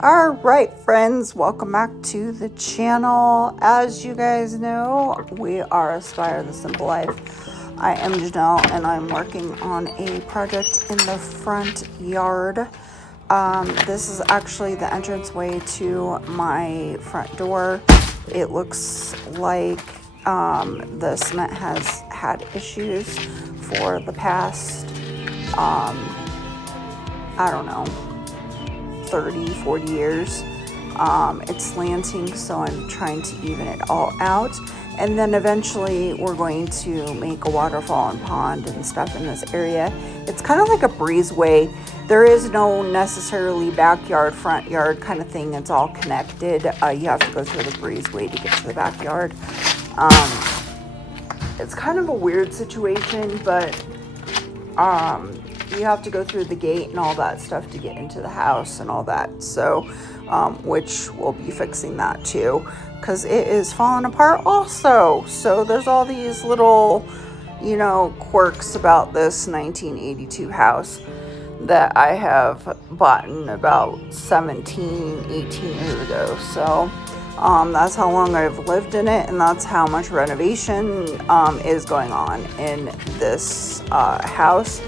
All right, friends, welcome back to the channel. As you guys know, we are Aspire the Simple Life. I am Janelle, and I'm working on a project in the front yard. This is actually the entranceway to my front door. It looks like the cement has had issues for the past, I don't know, 30-40 years. It's slanting, so I'm trying to even it all out, and then eventually we're going to make a waterfall and pond and stuff in this area. It's kind of like a breezeway. There is no necessarily backyard front yard kind of thing. It's all connected. You have to go through the breezeway to get to the backyard. It's kind of a weird situation, but you have to go through the gate and all that stuff to get into the house and all that. So, which we'll be fixing that too, because it is falling apart also. So there's all these little, quirks about this 1982 house that I have bought in about 17, 18 years ago. So, that's how long I've lived in it, and that's how much renovation is going on in this house.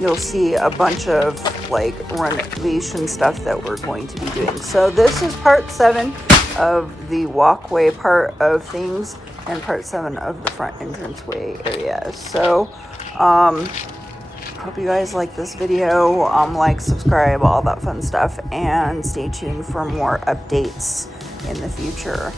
You'll see a bunch of like renovation stuff that we're going to be doing. So this is part 7 of the walkway part of things, and part 7 of the front entranceway area. So hope you guys like this video. Like, subscribe, all that fun stuff, and stay tuned for more updates in the future.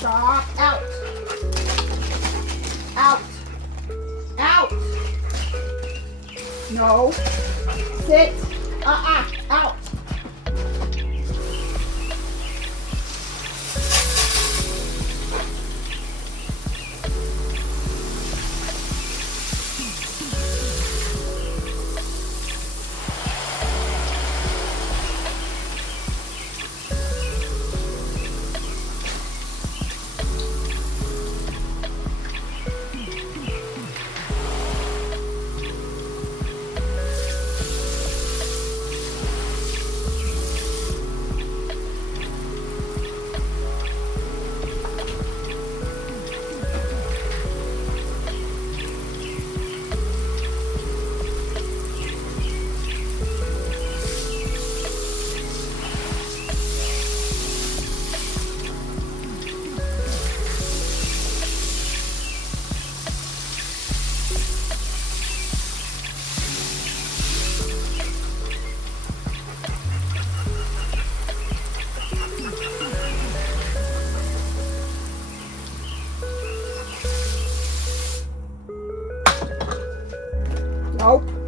Stop. Out. Out. Out. No. Sit. Out. Nope.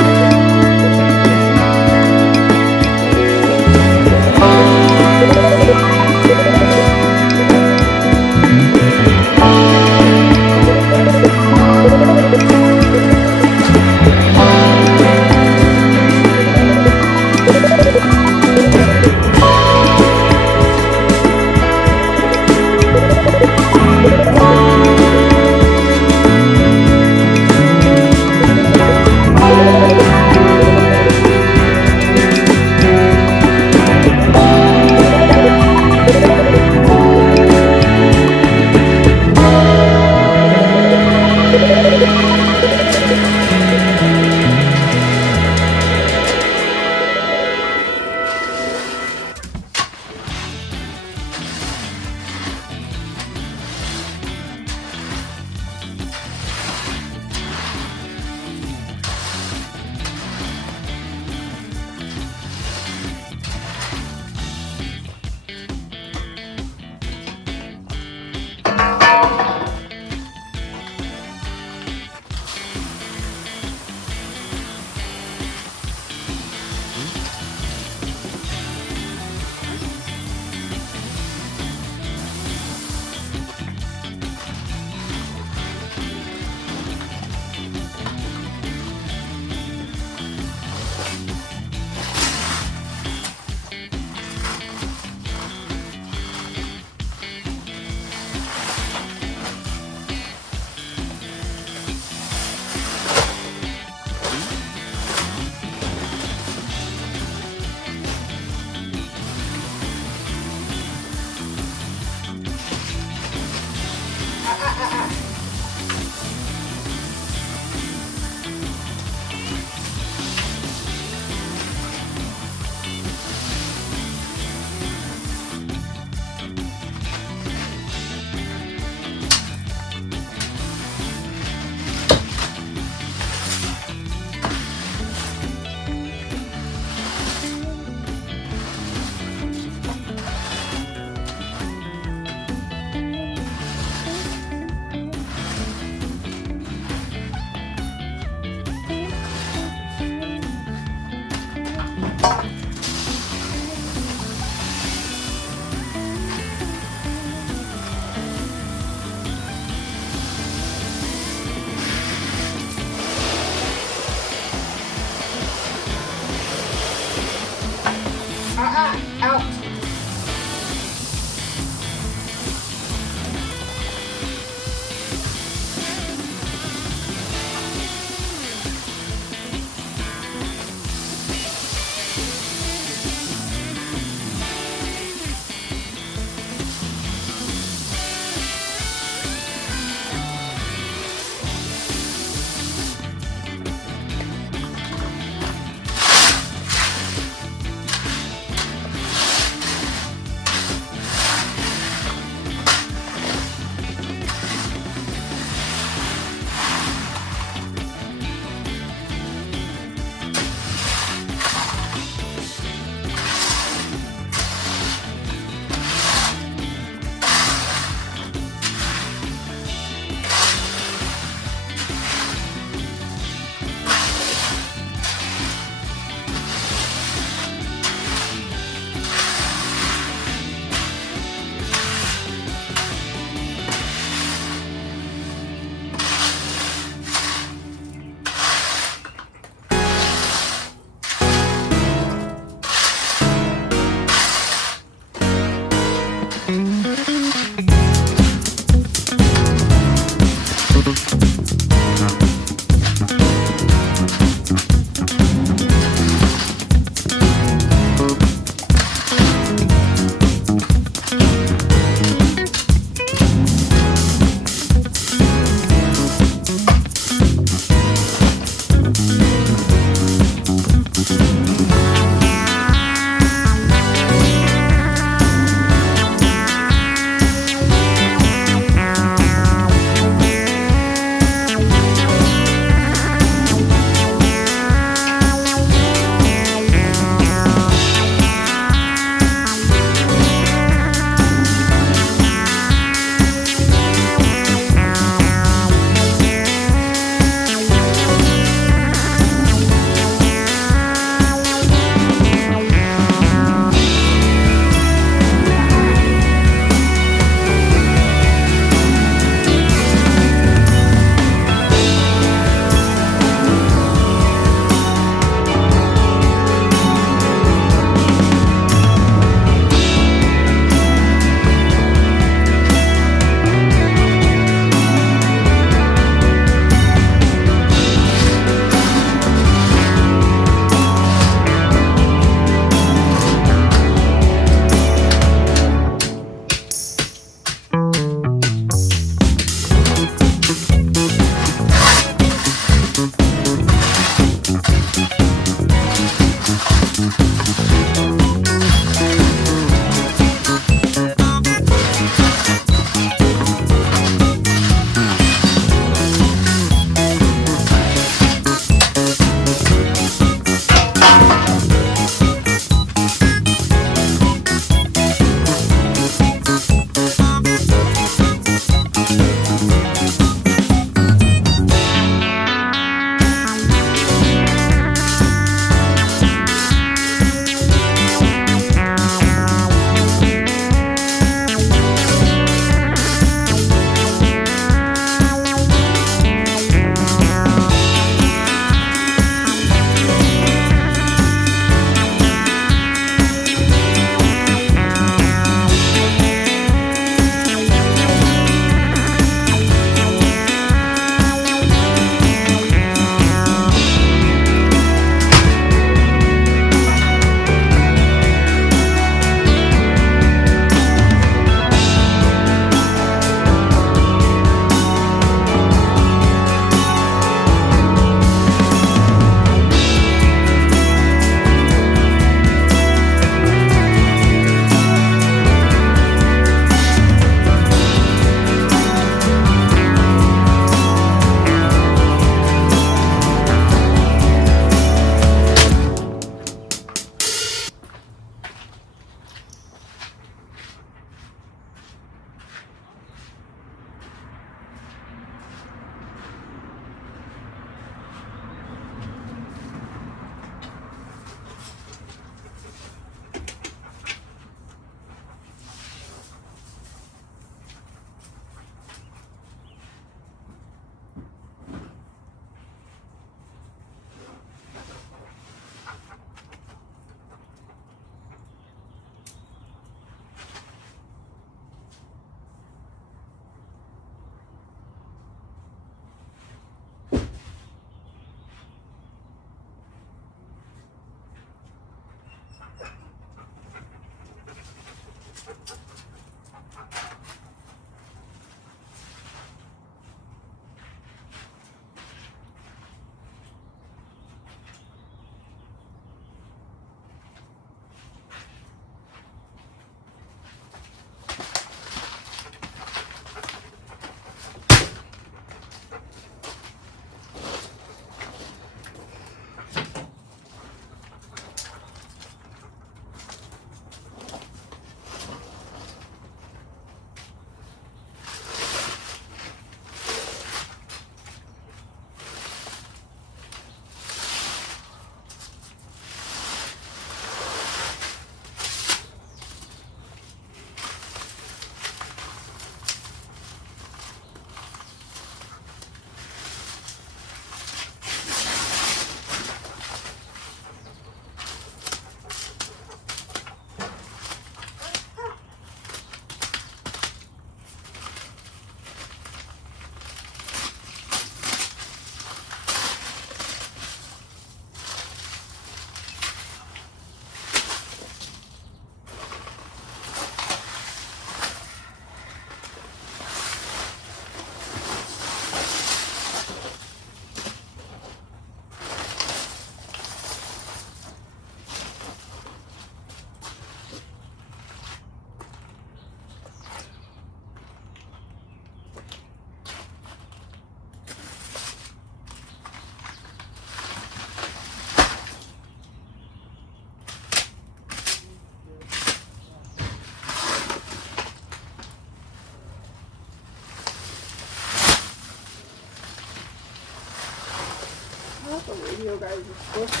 you guys are supposed to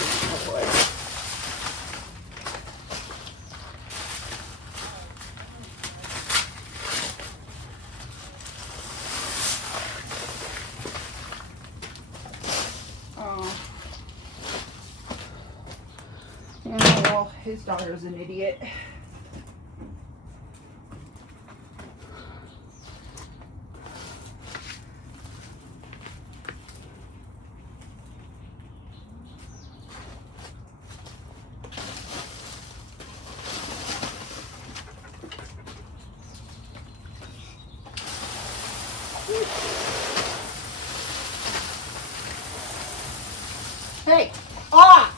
know it. Yeah, well, his daughter's an idiot. Hey, off!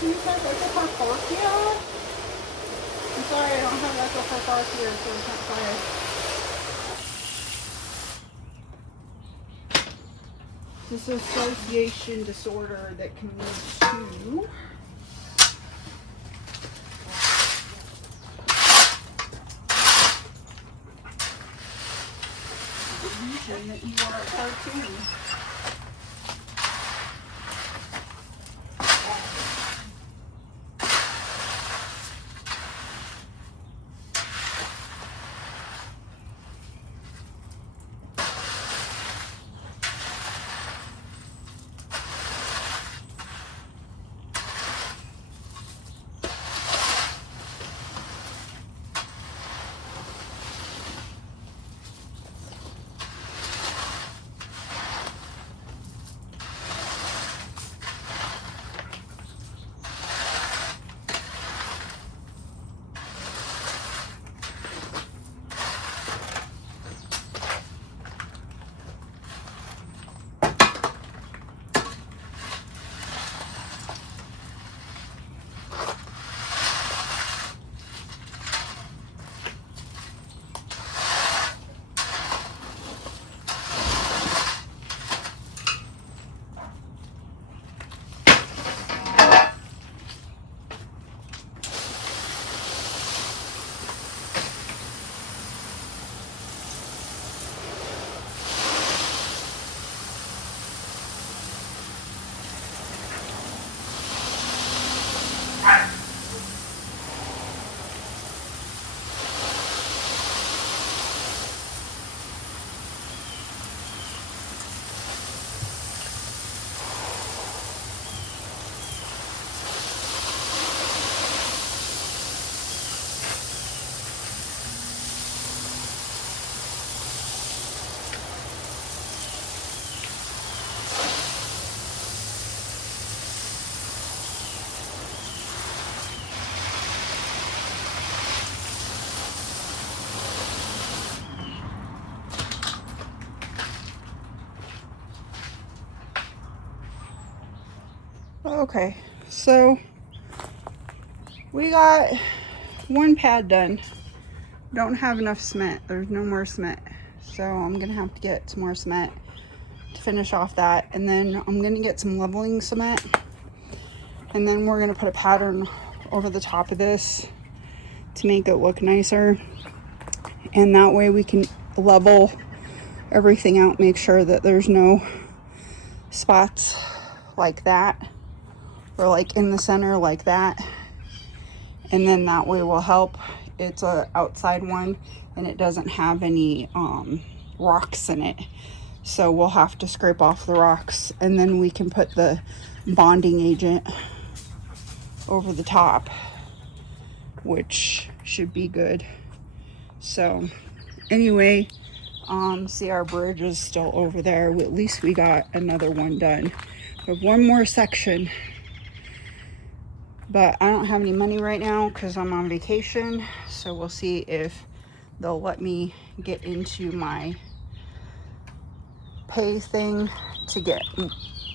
Do you guys like to park here? I'm sorry, I don't have like a park here, so we can't fire. This association disorder that can lead to delusion that you are a cartoon. Okay, so we got one pad done. Don't have enough cement. There's no more cement. So I'm gonna have to get some more cement to finish off that. And then I'm gonna get some leveling cement. And then we're gonna put a pattern over the top of this to make it look nicer. And that way we can level everything out, make sure that there's no spots like that, or like in the center like that. And then that way will help. It's a outside one and it doesn't have any rocks in it, so we'll have to scrape off the rocks and then we can put the bonding agent over the top, which should be good. So anyway, see, our bridge is still over there. At least we got another one done. We have one more section, but I don't have any money right now because I'm on vacation. So we'll see if they'll let me get into my pay thing to get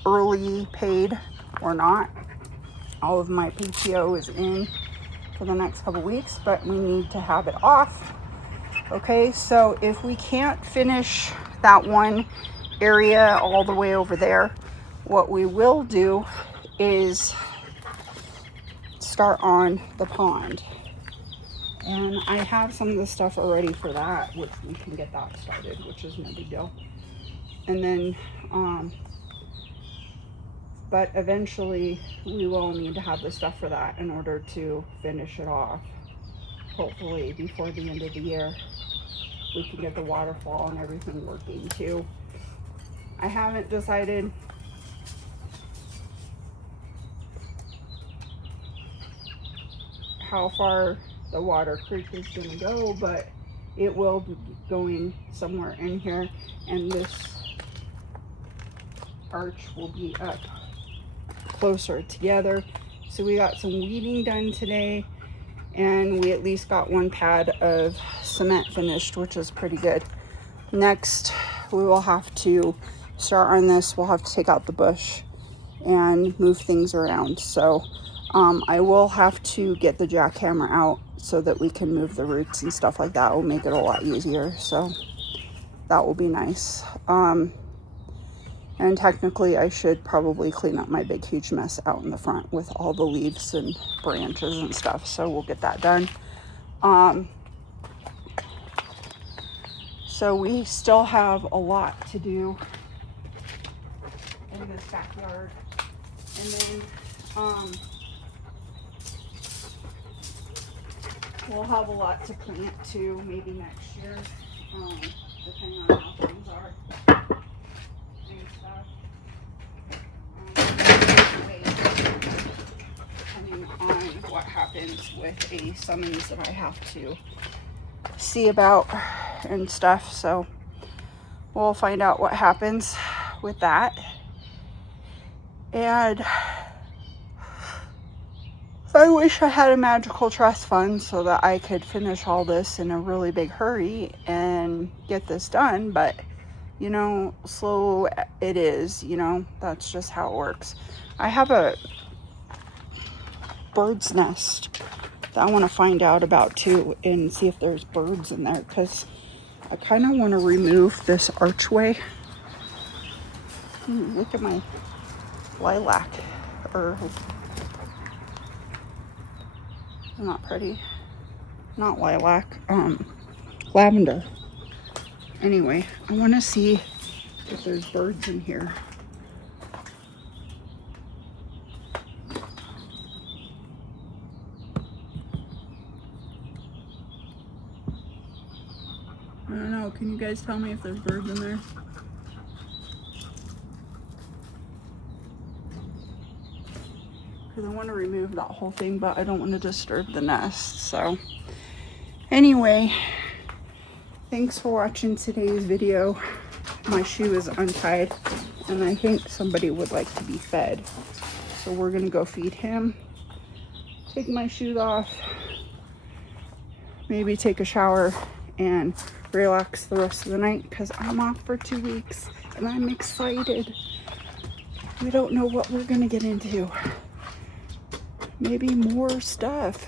early paid or not. All of my PTO is in for the next couple weeks, but we need to have it off. Okay, so if we can't finish that one area all the way over there, what we will do is start on the pond. And I have some of the stuff already for that, which we can get that started, which is no big deal. And then, but eventually we will need to have the stuff for that in order to finish it off. Hopefully before the end of the year, we can get the waterfall and everything working too. I haven't decided how far the water creek is going to go, but it will be going somewhere in here, and this arch will be up closer together. So we got some weeding done today, and we at least got one pad of cement finished, which is pretty good. Next, we will have to start on this. We'll have to take out the bush and move things around. So I will have to get the jackhammer out so that we can move the roots and stuff like that. It will make it a lot easier. So that will be nice. And technically I should probably clean up my big huge mess out in the front with all the leaves and branches and stuff. So we'll get that done. So we still have a lot to do in this backyard. And then we'll have a lot to plant too, maybe next year, depending on how things are and stuff. Depending on what happens with a summons that I have to see about and stuff. So we'll find out what happens with that. And I wish I had a magical trust fund so that I could finish all this in a really big hurry and get this done, but you know, slow it is, you know, that's just how it works. I have a bird's nest that I want to find out about too and see if there's birds in there, because I kind of want to remove this archway. Look at my lilac, or not pretty, not lilac, lavender. Anyway, I want to see if there's birds in here. I don't know, can you guys tell me if there's birds in there? Because I want to remove that whole thing, but I don't want to disturb the nest. So anyway, thanks for watching today's video. My shoe is untied and I think somebody would like to be fed. So we're going to go feed him, take my shoes off, maybe take a shower and relax the rest of the night, because I'm off for 2 weeks and I'm excited. We don't know what we're going to get into. Maybe more stuff.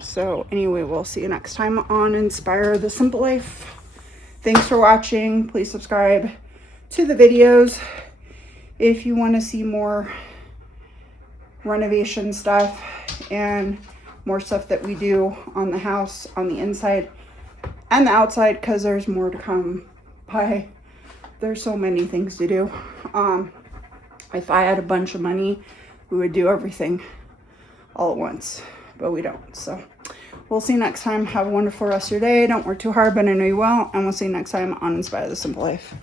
So anyway, we'll see you next time on Inspire the Simple Life. Thanks for watching. Please subscribe to the videos if you want to see more renovation stuff and more stuff that we do on the house, on the inside and the outside, because there's more to come by. There's so many things to do. If I had a bunch of money, we would do everything all at once, but we don't. So we'll see you next time. Have a wonderful rest of your day. Don't work too hard, but I know you will. And we'll see you next time on Inspire the Simple Life.